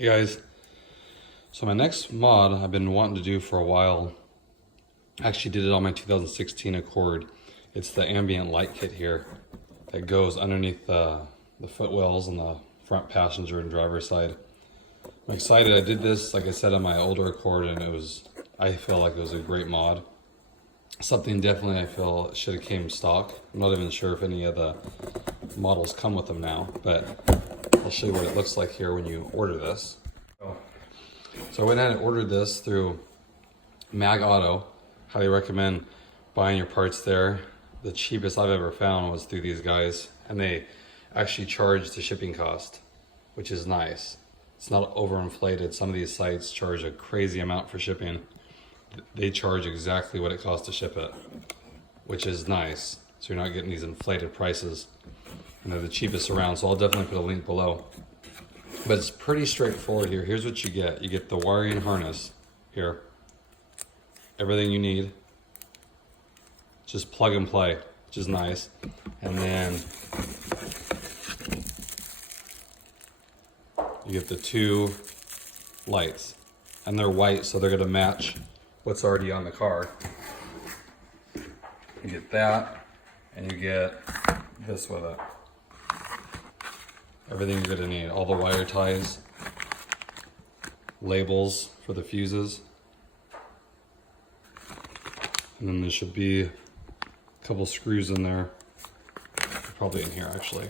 Hey guys, so my next mod I've been wanting to do for a while. I actually did it on my 2016 Accord. It's the Ambient Light Kit here that goes underneath the footwells on the front passenger and driver's side. I'm excited. I did this, like I said, on my older Accord, and I feel like it was a great mod. Something definitely I feel should have came stock. I'm not even sure if any of the models come with them now, but I'll show you what it looks like here when you order this. So I went ahead and ordered this through Mag Auto. Highly recommend buying your parts there. The cheapest I've ever found was through these guys, and they actually charge the shipping cost, which is nice. It's not overinflated. Some of these sites charge a crazy amount for shipping. They charge exactly what it costs to ship it, which is nice. So you're not getting these inflated prices. And they're the cheapest around, so I'll definitely put a link below. But it's pretty straightforward here. Here's what you get. You get the wiring harness here. Everything you need. Just plug and play, which is nice. And then you get the two lights. And they're white, so they're gonna match what's already on the car. You get that, and you get this with it. Everything you're gonna need, all the wire ties, labels for the fuses, and then there should be a couple screws in there, probably in here actually,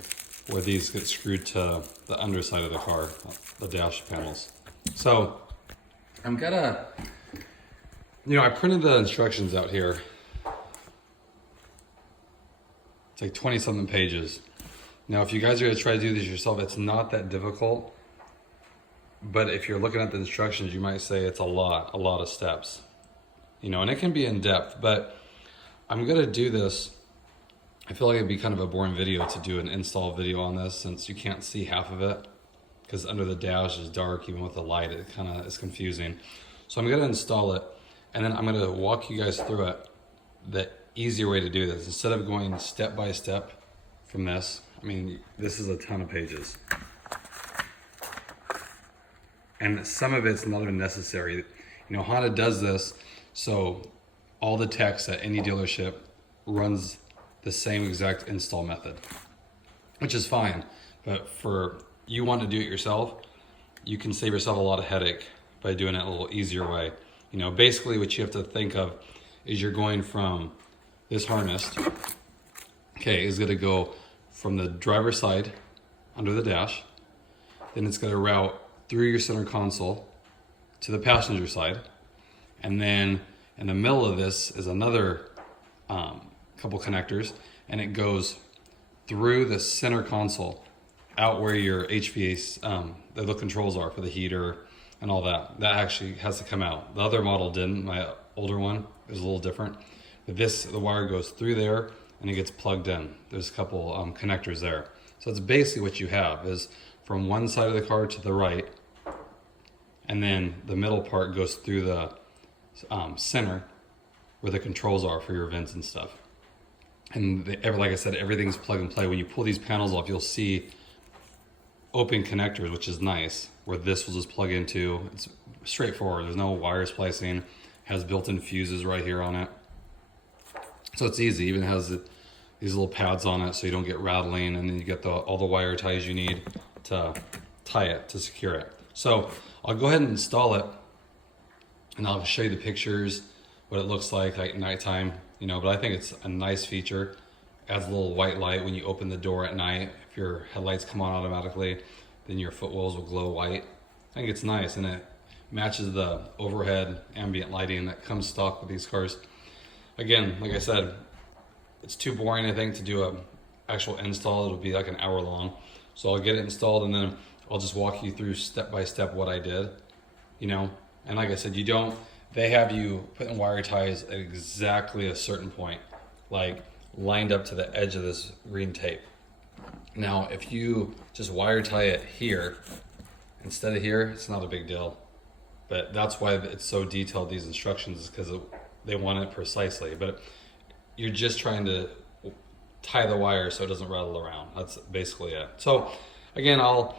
where these get screwed to the underside of the car, the dash panels. So I'm gonna, I printed the instructions out here. It's like 20 something pages. Now, if you guys are gonna try to do this yourself, it's not that difficult. But if you're looking at the instructions, you might say it's a lot of steps. And it can be in depth, but I'm gonna do this. I feel like it'd be kind of a boring video to do an install video on this since you can't see half of it. Because under the dash is dark, even with the light, it kind of is confusing. So I'm gonna install it, and then I'm gonna walk you guys through it, the easier way to do this. Instead of going step by step from this, this is a ton of pages. And some of it's not even necessary. Honda does this so all the techs at any dealership runs the same exact install method, which is fine. But for you want to do it yourself, you can save yourself a lot of headache by doing it a little easier way. Basically what you have to think of is you're going from this harness, is gonna go from the driver's side under the dash, then it's gonna route through your center console to the passenger side, and then in the middle of this is another couple connectors, and it goes through the center console out where your HVAC, the controls are for the heater and all that. That actually has to come out. The other model didn't. My older one is a little different. But the wire goes through there and it gets plugged in. There's a couple connectors there. So it's basically what you have is from one side of the car to the right, and then the middle part goes through the center where the controls are for your vents and stuff. And like I said, everything's plug and play. When you pull these panels off, you'll see open connectors, which is nice, where this will just plug into. It's straightforward. There's no wire splicing. Has built-in fuses right here on it. So it's easy. Even has these little pads on it so you don't get rattling, and then you get all the wire ties you need to tie it, to secure it. So I'll go ahead and install it, and I'll show you the pictures, what it looks like at nighttime, but I think it's a nice feature. Adds a little white light when you open the door at night. If your headlights come on automatically, then your footwells will glow white. I think it's nice, and it matches the overhead ambient lighting that comes stock with these cars. Again, like I said, it's too boring, I think, to do an actual install. It'll be like an hour long. So I'll get it installed, and then I'll just walk you through step by step what I did, And like I said, they have you putting wire ties at exactly a certain point, like lined up to the edge of this green tape. Now, if you just wire tie it here, instead of here, it's not a big deal. But that's why it's so detailed, these instructions, is because they want it precisely. But you're just trying to tie the wire so it doesn't rattle around. That's basically it. So again, I'll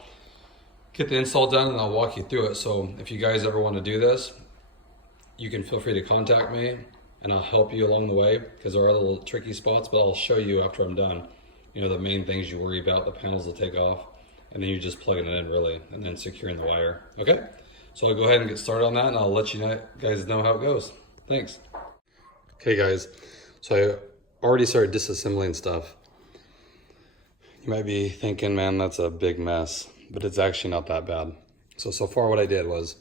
get the install done and I'll walk you through it. So if you guys ever want to do this, you can feel free to contact me and I'll help you along the way, because there are little tricky spots, but I'll show you after I'm done, you know, the main things you worry about. The panels will take off and then you're just plugging it in really and then securing the wire. Okay, so I'll go ahead and get started on that and I'll let you guys know how it goes. Thanks. Okay guys, so I already started disassembling stuff. You might be thinking, man, that's a big mess, but it's actually not that bad. So far what I did was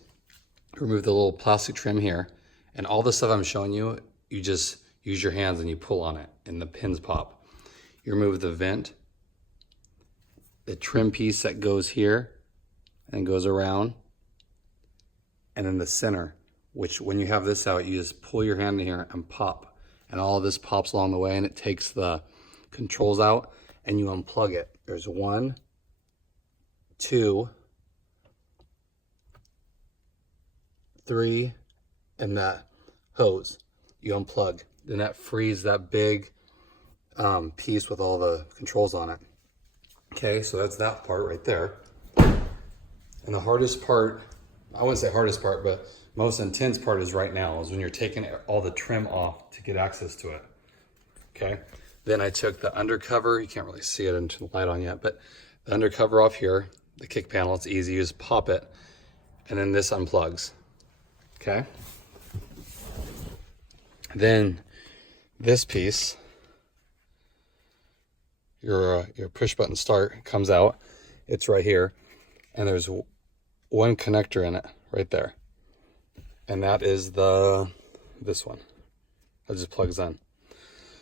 remove the little plastic trim here, and all the stuff I'm showing you, you just use your hands and you pull on it and the pins pop. You remove the vent, the trim piece that goes here and goes around, and then the center, which when you have this out, you just pull your hand in here and pop, and all of this pops along the way and it takes the controls out and you unplug it. There's 1, 2, 3, and that hose you unplug. Then that frees that big piece with all the controls on it. Okay, so that's that part right there. And the hardest part, I wouldn't say hardest part, but most intense part is right now, is when you're taking all the trim off to get access to it. Okay, then I took the undercover, you can't really see it until the light on yet, but the undercover off here, the kick panel, it's easy, you just pop it, and then this unplugs. Okay, then this piece, your push button start comes out. It's right here, and there's one connector in it right there, and that is this one that just plugs in.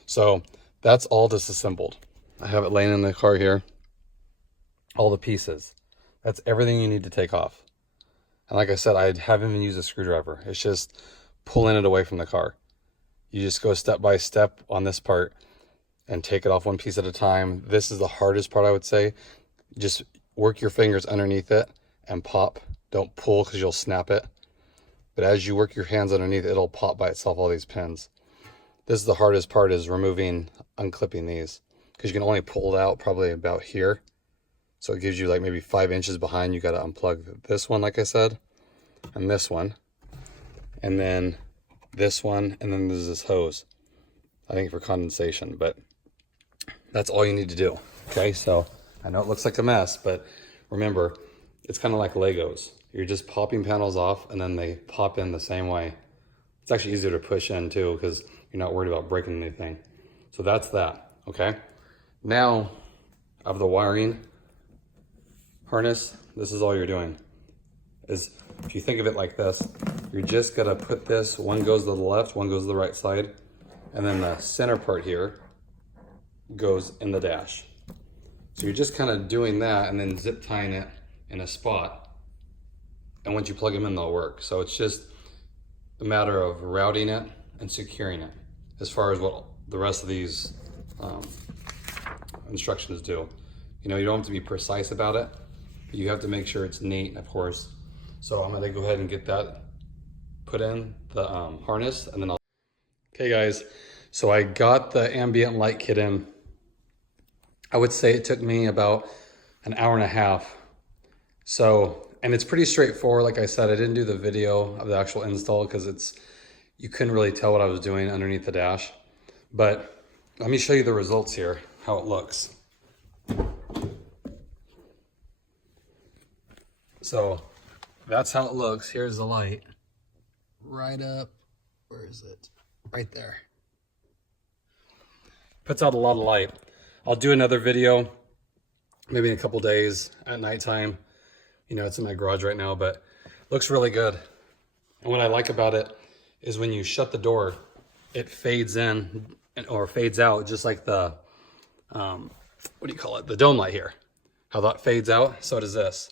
So that's all disassembled. I have it laying in the car here, all the pieces. That's everything you need to take off. And like I said, I haven't even used a screwdriver. It's just pulling it away from the car. You just go step by step on this part and take it off one piece at a time. This is the hardest part, I would say. Just work your fingers underneath it and pop. Don't pull because you'll snap it. But as you work your hands underneath, it'll pop by itself, all these pins. This is the hardest part, is unclipping these, because you can only pull it out probably about here. So it gives you like maybe 5 inches behind. You got to unplug this one, like I said, and this one, and then this one, and then there's this hose, I think for condensation, but that's all you need to do. Okay, so I know it looks like a mess, but remember, it's kind of like Legos. You're just popping panels off and then they pop in the same way. It's actually easier to push in too, because you're not worried about breaking anything. So that's that, okay? Now, of the wiring harness, this is all you're doing. Is if you think of it like this, you're just gonna put this, one goes to the left, one goes to the right side, and then the center part here goes in the dash. So you're just kind of doing that and then zip tying it in a spot. And once you plug them in, they'll work. So it's just a matter of routing it and securing it, as far as what the rest of these instructions do. You know, you don't have to be precise about it, but you have to make sure it's neat, of course. So I'm gonna go ahead and get that put in the harness, and then I'll... Okay guys, so I got the Ambient Light Kit in. I would say it took me about an hour and a half. So, and it's pretty straightforward. Like I said, I didn't do the video of the actual install because you couldn't really tell what I was doing underneath the dash. But let me show you the results here, how it looks. So that's how it looks. Here's the light. Right up, where is it? Right there. Puts out a lot of light. I'll do another video, maybe in a couple days at nighttime. You know, it's in my garage right now, but it looks really good. And what I like about it is when you shut the door, it fades in or fades out, just like the, what do you call it? The dome light here. How that fades out, so does this.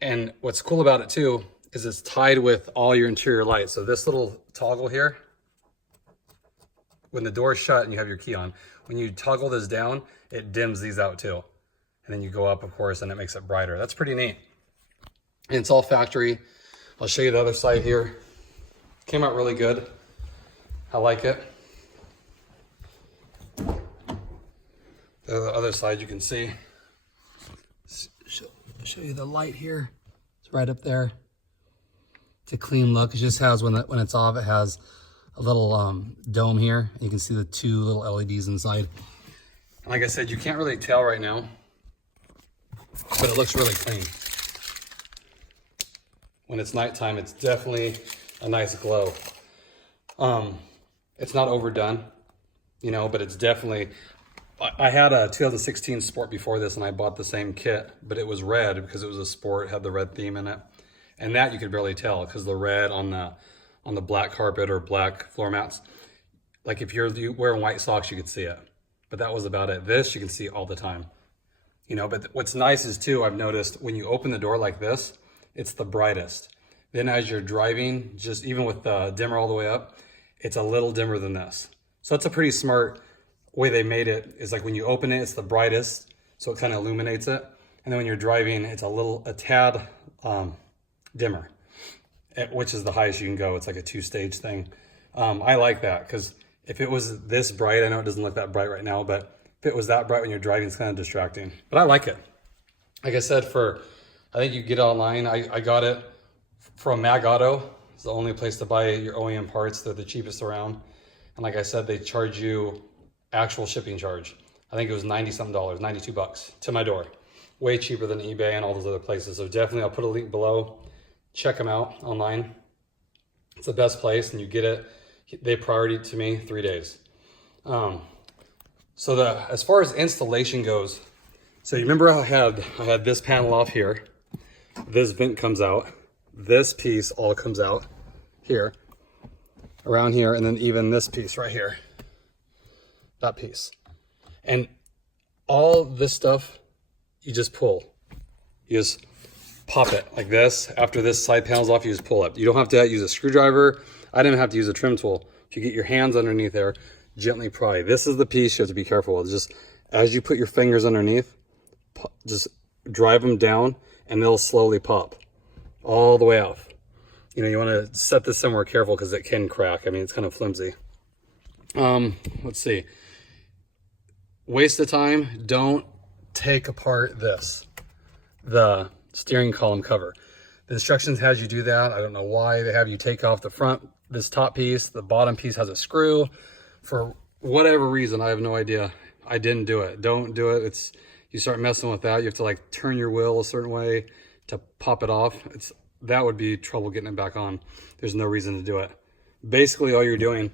And what's cool about it too, is it's tied with all your interior lights. So this little toggle here, when the door is shut and you have your key on, when you toggle this down, it dims these out too. And then you go up, of course, and it makes it brighter. That's pretty neat. And it's all factory. I'll show you the other side here. Came out really good. I like it. The other side you can see. I'll show you the light here. It's right up there. It's a clean look. It just has, when it's off, it has a little dome here. And you can see the two little LEDs inside. Like I said, you can't really tell right now, but it looks really clean. When it's nighttime, it's definitely a nice glow. It's not overdone, you know, but it's definitely, I had a 2016 Sport before this, and I bought the same kit, but it was red because it was a Sport, had the red theme in it. And that you could barely tell because the red on the black carpet or black floor mats, like if you're wearing white socks, you could see it. But that was about it. This you can see all the time, you know. But what's nice is too, I've noticed when you open the door like this, it's the brightest. Then as you're driving, just even with the dimmer all the way up, it's a little dimmer than this. So that's a pretty smart way they made it, is like when you open it, it's the brightest, so it kind of illuminates it. And then when you're driving, it's a tad dimmer, which is the highest you can go. It's like a 2-stage thing. I like that because if it was this bright, I know it doesn't look that bright right now, but if it was that bright when you're driving, it's kind of distracting. But I like it. Like I said, I think you get it online. I got it from Mag Auto. It's the only place to buy your OEM parts. They're the cheapest around. And like I said, they charge you actual shipping charge. I think it was $90-something, $92 to my door. Way cheaper than eBay and all those other places. So definitely, I'll put a link below. Check them out online. It's the best place, and you get it. They priority to me 3 days. So as far as installation goes, so you remember I had this panel off here. This vent comes out. This piece all comes out here, around here, and then even this piece right here, that piece. And all this stuff, you just pull. You just pop it like this. After this side panel's off, you just pull it. You don't have to use a screwdriver. I didn't have to use a trim tool. If you get your hands underneath there, gently pry. This is the piece you have to be careful with. Just as you put your fingers underneath, just drive them down and they'll slowly pop all the way off. You know, you want to set this somewhere careful because it can crack. I mean, it's kind of flimsy. Let's see. Waste of time. Don't take apart the steering column cover. The instructions has you do that. I don't know why they have you take off the front, this top piece. The bottom piece has a screw. For whatever reason, I have no idea. I didn't do it. Don't do it. You start messing with that, you have to like turn your wheel a certain way to pop it off. That would be trouble getting it back on. There's no reason to do it. Basically, all you're doing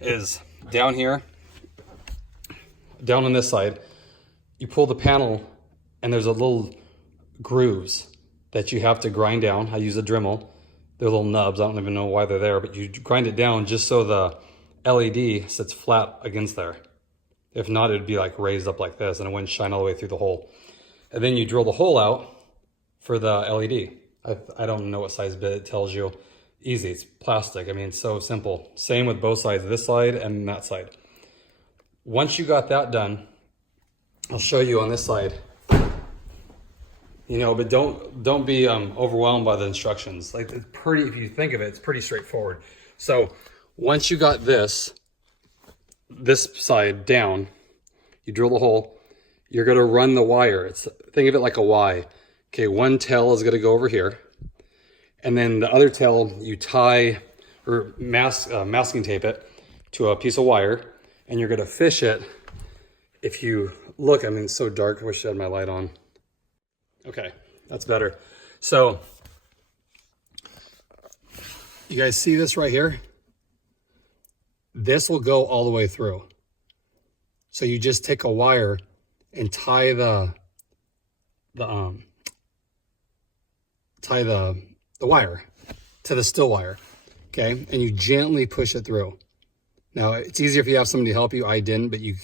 is down here, down on this side, you pull the panel and there's a little grooves that you have to grind down. I use a Dremel. They're little nubs. I don't even know why they're there, but you grind it down just so the LED sits flat against there. If not, it'd be like raised up like this and it wouldn't shine all the way through the hole. And then you drill the hole out for the LED. I don't know what size bit it tells you. Easy, it's plastic. I mean, it's so simple. Same with both sides, this side and that side. Once you got that done, I'll show you on this side. You know, but don't be overwhelmed by the instructions. Like, it's pretty, if you think of it, it's pretty straightforward. So once you got this side down, you drill the hole, you're gonna run the wire. Think of it like a Y. Okay, one tail is gonna go over here, and then the other tail you tie or masking tape it to a piece of wire, and you're gonna fish it. If you look, I mean, it's so dark, I wish I had my light on. Okay, that's better. So, you guys see this right here? This will go all the way through. So you just take a wire and tie the wire to the still wire, okay? And you gently push it through. Now, it's easier if you have somebody to help you. I didn't, but you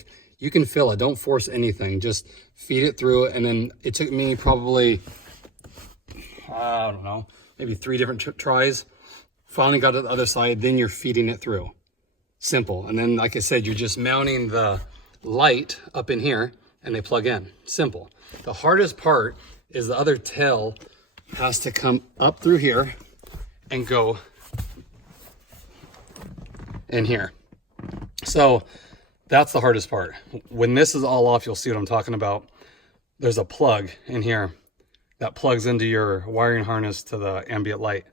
can feel it. Don't force anything. Just feed it through. And then it took me probably, I don't know, maybe 3 different tries. Finally got to the other side. Then you're feeding it through. Simple. And then, like I said, you're just mounting the light up in here and they plug in. Simple. The hardest part is the other tail has to come up through here and go in here. So that's the hardest part. When this is all off, you'll see what I'm talking about. There's a plug in here that plugs into your wiring harness to the ambient light.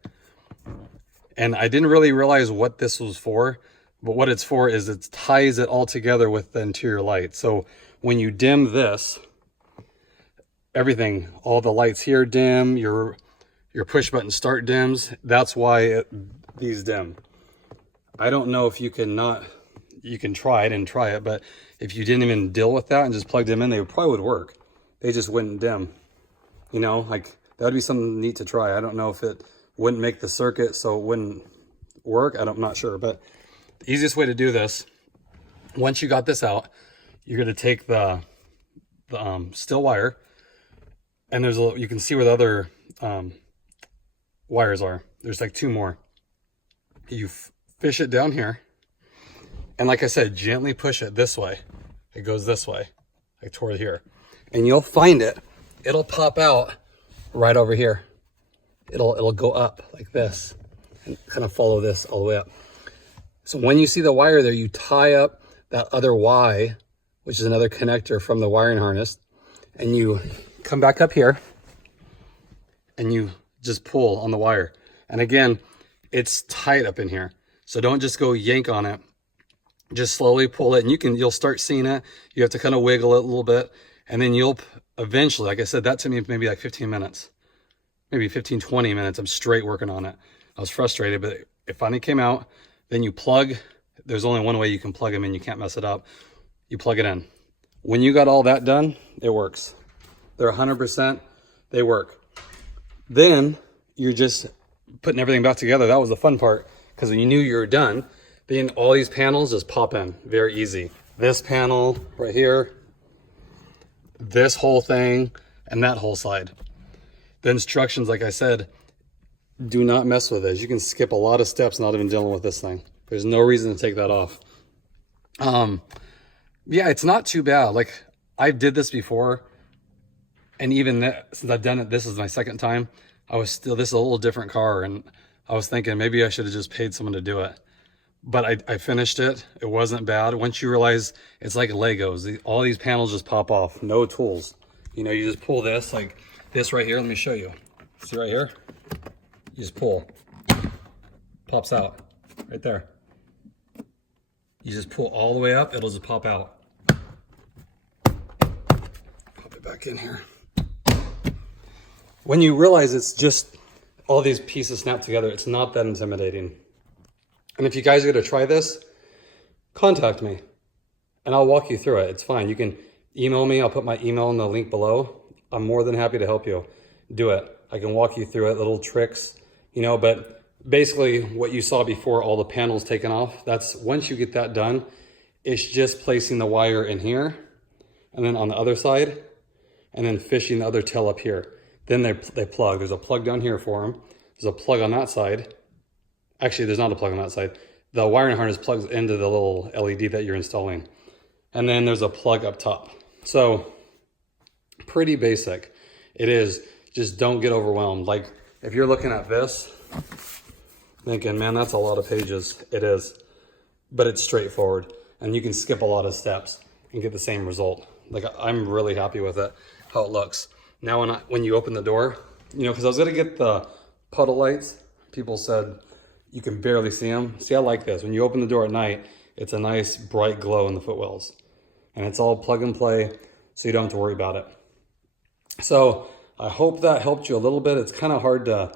And I didn't really realize what this was for, but what it's for is it ties it all together with the interior light. So when you dim this, everything, all the lights here dim, your push button start dims. That's why these dim. I don't know if you can try it and try it, but if you didn't even deal with that and just plugged them in, they probably would work. They just wouldn't dim. You know, like that would be something neat to try. I don't know if it wouldn't make the circuit so it wouldn't work. I'm not sure, but the easiest way to do this, once you got this out, you're going to take the still wire, and you can see where the other wires are. There's like 2 more. You fish it down here, and like I said, gently push it this way. It goes this way, like toward here, and you'll find it'll pop out right over here. It'll go up like this and kind of follow this all the way up. So when you see the wire there, you tie up that other Y, which is another connector from the wiring harness, and you come back up here and you just pull on the wire. And again, it's tight up in here. So don't just go yank on it. Just slowly pull it, and you'll start seeing it. You have to kind of wiggle it a little bit, and then you'll eventually, like I said, that took me maybe like 15 minutes. Maybe 15, 20 minutes. I'm straight working on it. I was frustrated, but it finally came out. Then you plug. There's only one way you can plug them in. You can't mess it up. You plug it in. When you got all that done, it works. They're 100%. They work. Then you're just putting everything back together. That was the fun part, because when you knew you were done, then all these panels just pop in. Very easy. This panel right here, this whole thing, and that whole side. The instructions, like I said, do not mess with this. You can skip a lot of steps not even dealing with this thing. There's no reason to take that off. Yeah, it's not too bad. Like, I did this before, and even since I've done it, this is my second time, this is a little different car, and I was thinking maybe I should have just paid someone to do it. But I finished it. It wasn't bad. Once you realize it's like Legos, all these panels just pop off. No tools. You know, you just pull this, like this right here. Let me show you. See right here? You just pull. Pops out. Right there. You just pull all the way up. It'll just pop out. Pop it back in here. When you realize it's just all these pieces snap together, it's not that intimidating. And if you guys are going to try this, contact me and I'll walk you through it. It's fine. You can email me. I'll put my email in the link below. I'm more than happy to help you do it. I can walk you through it, little tricks, you know, but basically what you saw before, all the panels taken off, that's once you get that done, it's just placing the wire in here and then on the other side and then fishing the other tail up here. Then they plug. There's a plug down here for them. There's a plug on that side. Actually, there's not a plug on that side. The wiring harness plugs into the little LED that you're installing. And then there's a plug up top. So pretty basic. It is. Just don't get overwhelmed. Like if you're looking at this, thinking, man, that's a lot of pages. It is. But it's straightforward. And you can skip a lot of steps and get the same result. Like I'm really happy with it, how it looks. Now when you open the door, you know, because I was going to get the puddle lights. People said, you can barely see them. See, I like this. When you open the door at night, it's a nice bright glow in the footwells. And it's all plug and play, so you don't have to worry about it. So I hope that helped you a little bit. It's kind of hard to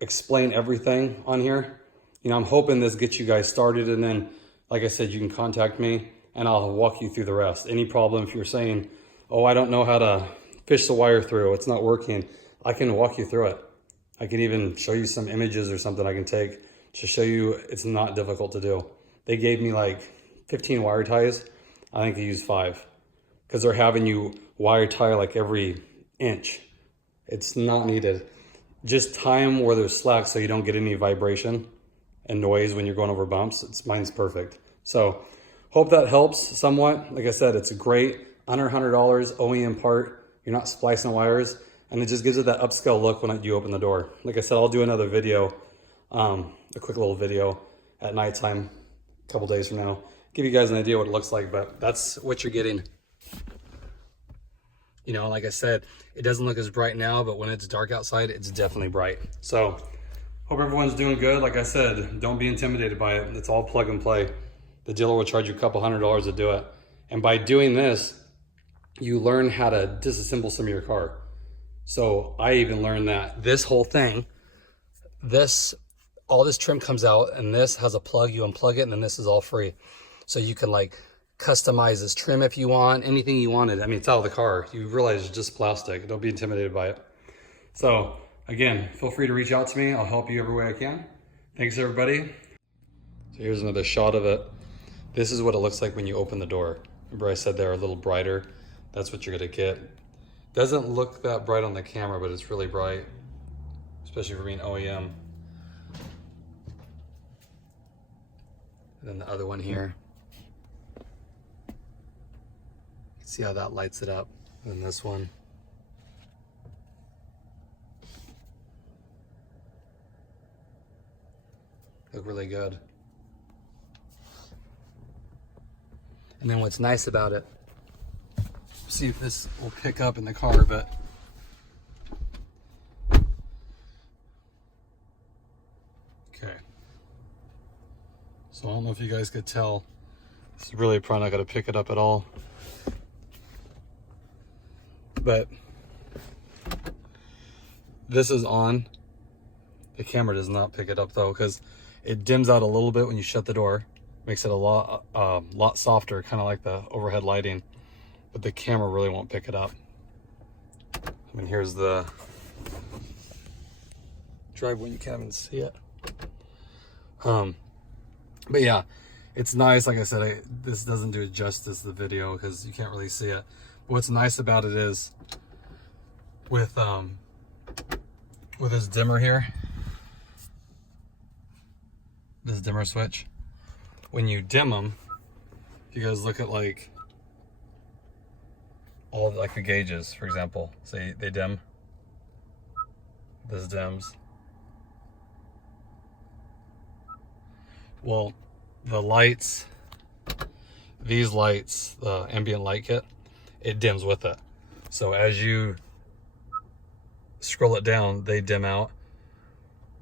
explain everything on here. You know, I'm hoping this gets you guys started, and then, like I said, you can contact me and I'll walk you through the rest. Any problem, if you're saying, oh, I don't know how to fish the wire through, it's not working, I can walk you through it. I can even show you some images or something I can take to show you it's not difficult to do. They gave me like 15 wire ties. I think they used 5 because they're having you wire tie like every inch. It's not needed. Just tie them where there's slack so you don't get any vibration and noise when you're going over bumps. Mine's perfect. So hope that helps somewhat. Like I said, it's a great under $100 OEM part. You're not splicing wires, and it just gives it that upscale look when you open the door. Like I said, I'll do another video, a quick little video at nighttime, a couple days from now. Give you guys an idea what it looks like, but that's what you're getting. You know, like I said, it doesn't look as bright now, but when it's dark outside, it's definitely bright. So hope everyone's doing good. Like I said, don't be intimidated by it. It's all plug and play. The dealer will charge you a couple $100 to do it. And by doing this, you learn how to disassemble some of your car. So I even learned that this whole thing, all this trim comes out, and this has a plug, you unplug it, and then this is all free. So you can like customize this trim if you want, anything you wanted. I mean, it's out of the car. You realize it's just plastic. Don't be intimidated by it. So again, feel free to reach out to me. I'll help you every way I can. Thanks everybody. So here's another shot of it. This is what it looks like when you open the door. Remember I said they're a little brighter? That's what you're gonna get. Doesn't look that bright on the camera, but it's really bright, especially for being OEM. And then the other one here. See how that lights it up. And this one. Look really good. And then what's nice about it, see if this will pick up in the car, but okay. So I don't know if you guys could tell. This is really probably not going to pick it up at all. But this is on. The camera does not pick it up though, because it dims out a little bit when you shut the door. Makes it a lot softer, kind of like the overhead lighting. But the camera really won't pick it up. I mean, here's the driveway. You can't even see it. But yeah, it's nice. Like I said, this doesn't do it justice to the video because you can't really see it. But what's nice about it is with this dimmer here, this dimmer switch, when you dim them, if you guys look at like all like the gauges, for example, say they dim, this dims. Well, the lights, these lights, the Ambient Light Kit, it dims with it. So as you scroll it down, they dim out.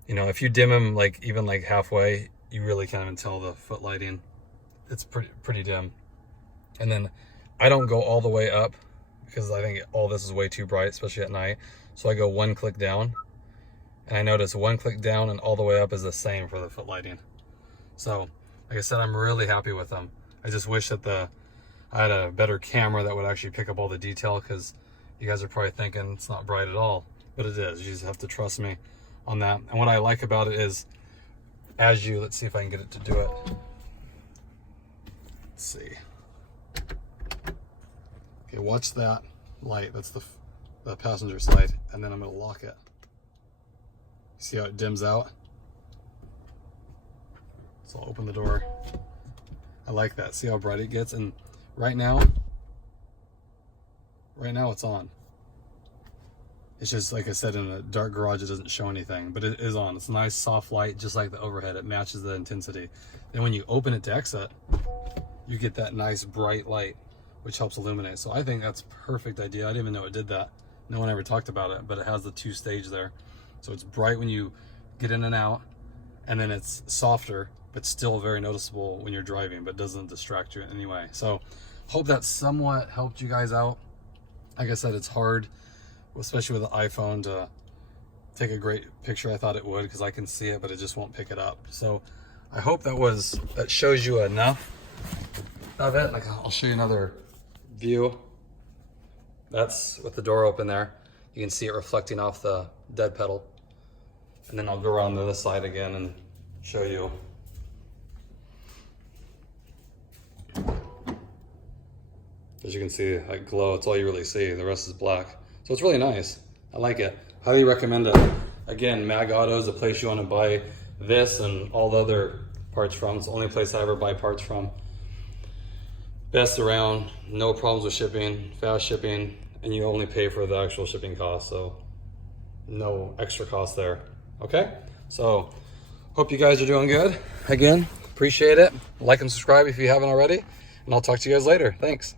You know, if you dim them like even like halfway, you really can't even tell the foot lighting. It's pretty dim. And then I don't go all the way up because I think all this is way too bright, especially at night. So I go one click down, and I notice one click down and all the way up is the same for the foot lighting. So like I said, I'm really happy with them. I just wish that I had a better camera that would actually pick up all the detail, because you guys are probably thinking it's not bright at all, but it is. You just have to trust me on that. And what I like about it is, let's see if I can get it to do it. Let's see. Okay, watch that light. That's the passenger side, and then I'm gonna lock it. See how it dims out? So I'll open the door. I like that. See how bright it gets? And right now it's on. It's just, like I said, in a dark garage it doesn't show anything, but it is on. It's a nice soft light, just like the overhead. It matches the intensity. Then when you open it to exit, you get that nice bright light, which helps illuminate. So I think that's a perfect idea. I didn't even know it did that. No one ever talked about it, but it has the 2-stage there. So it's bright when you get in and out, and then it's softer, but still very noticeable when you're driving, but doesn't distract you in any way. So hope that somewhat helped you guys out. Like I said, it's hard, especially with the iPhone, to take a great picture. I thought it would, because I can see it, but it just won't pick it up. So I hope that shows you enough of it. Like, I'll show you another view. That's with the door open there. You can see it reflecting off the dead pedal. And then I'll go around to this side again and show you. As you can see, like glow, it's all you really see. The rest is black. So it's really nice. I like it. Highly recommend it. Again, Mag Auto is the place you want to buy this and all the other parts from. It's the only place I ever buy parts from. Best around, no problems with shipping, fast shipping, and you only pay for the actual shipping cost, so no extra cost there. Okay? So, hope you guys are doing good. Again, appreciate it. Like and subscribe if you haven't already, and I'll talk to you guys later. Thanks.